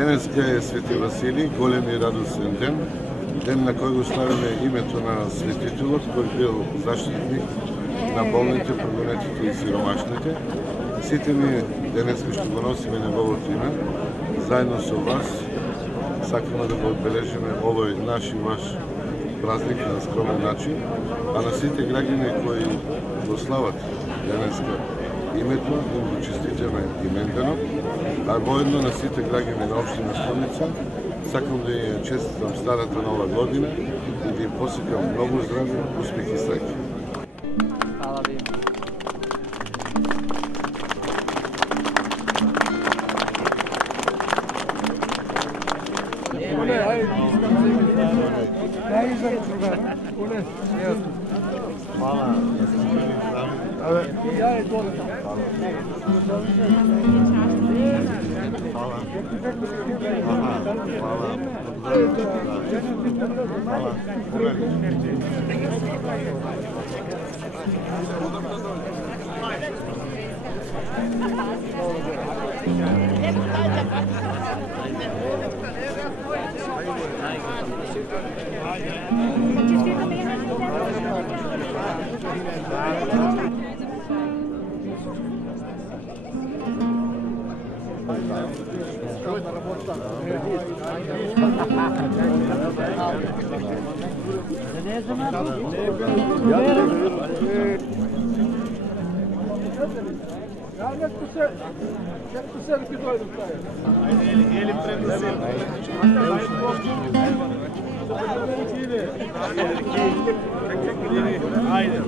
Денеска е Свети Василий, голем и радостен ден, ден на кој го славиме името на светителот кој бил заштитник на болните, прогонетите и сиромашните. Сите ми денеска што го носиме неговото име, заедно со вас, сакаме да го одбележиме овој наш и ваш празник на скромен начин, а на сите граѓани кои го слават денеска името, им го честитаме имендено, а воедно на сите граѓани на општина Столница, сакам да ја честитам старата нова година и да им посекам многу здраве, успех и среќа. Hvala vi. Hvala. Ele prendeu. Aynen.